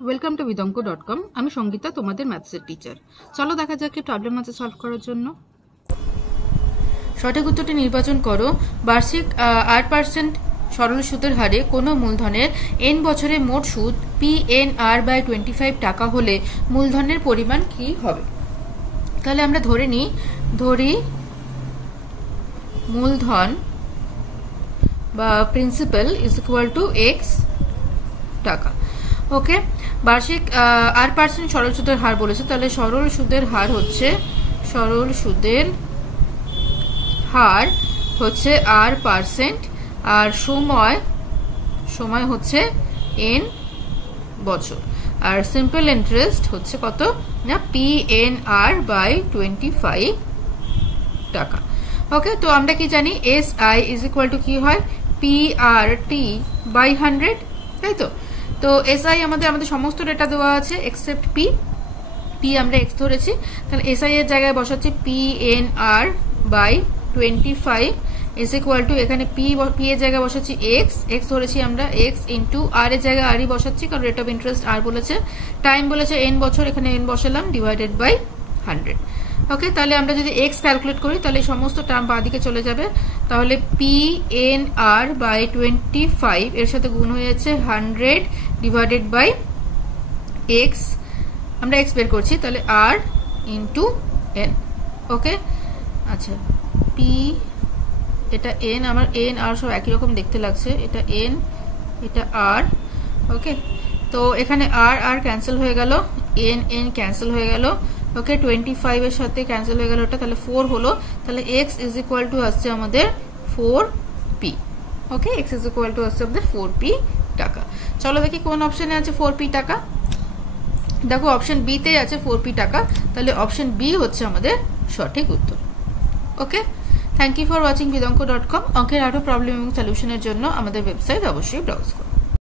Welcome to vidonko.com। আমি সঙ্গীতা, তোমাদের ম্যাথসের teacher. চলো দেখা যাক কি প্রবলেম আছে সলভ করার জন্য। সঠিক উত্তরটি নির্বাচন করো। বার্ষিক 8% সরল সুদের হারে কোনো মূলধনের n বছরে মোট সুদ PNR/25 টাকা হলে মূলধনের পরিমাণ কি হবে? তাহলে আমরা ধরি মূলধন বা principal is equal to x টাকা। ওকে, বার্ষিক 8% সরল সুদের হার বলেছে, তাহলে সরল সুদের হার হচ্ছে r%, আর সময় হচ্ছে n বছর, আর সিম্পল ইন্টারেস্ট হচ্ছে কত না PNR/25 টাকা। ওকে, তো আমরা কি জানি SI ইজ ইকুয়াল টু কি হয় PRT/100, তাই তো। তো SI আমাদের সমস্ত ডেটা দেওয়া আছে এক্সেপ্ট P আমরা x ধরেছি, তাহলে SI এর জায়গায় বসাচ্ছি PNR/25 ইজ ইকুয়াল টু এখানে P এর জায়গায় বসাচ্ছি x ধরেছি আমরা, x ইন্টু r এর জায়গায় r ই বসাচ্ছি কারণ রেট অফ ইন্টারেস্ট r বলেছে, টাইম বলেছে n বছর, এখানে n বসালাম, ডিভাইডেড বাই 100। ওকে, তাহলে আমরা যদি x ক্যালকুলেট করি তাহলে সমস্ত টার্ম বাঁদিকে চলে যাবে, তাহলে PNR/25 এর সাথে গুণ হয়ে যাচ্ছে 100 ডিভাইডেড বাই x, আমরা x বের করছি, তাহলে r ইন্টু n। ওকে, আচ্ছা p, এটা n, আমার n r সব একই রকম দেখতে লাগছে, এটা n এটা r। ওকে, তো এখানে r ক্যান্সেল হয়ে গেল, n ক্যান্সেল হয়ে গেল। ওকে, 25 এর সাথে ক্যান্সেল হয়ে গেল ওটা, তাহলে 4 হলো, তাহলে x ইজ ইকুয়াল টু আসছে আমাদের 4p। Okay, x is equal to আসছে আমাদের 4p টাকা। চলো দেখি কোন অপশনে আছে 4p টাকা। দেখো অপশন বি তে আছে 4p টাকা, তাহলে অপশন বি হচ্ছে আমাদের সঠিক উত্তর। Okay, thank you for watching vidonko.com। অঙ্কের আরো প্রবলেম এবং সলিউশনের জন্য আমাদের ওয়েবসাইট অবশ্যই ব্রাউজ করুন।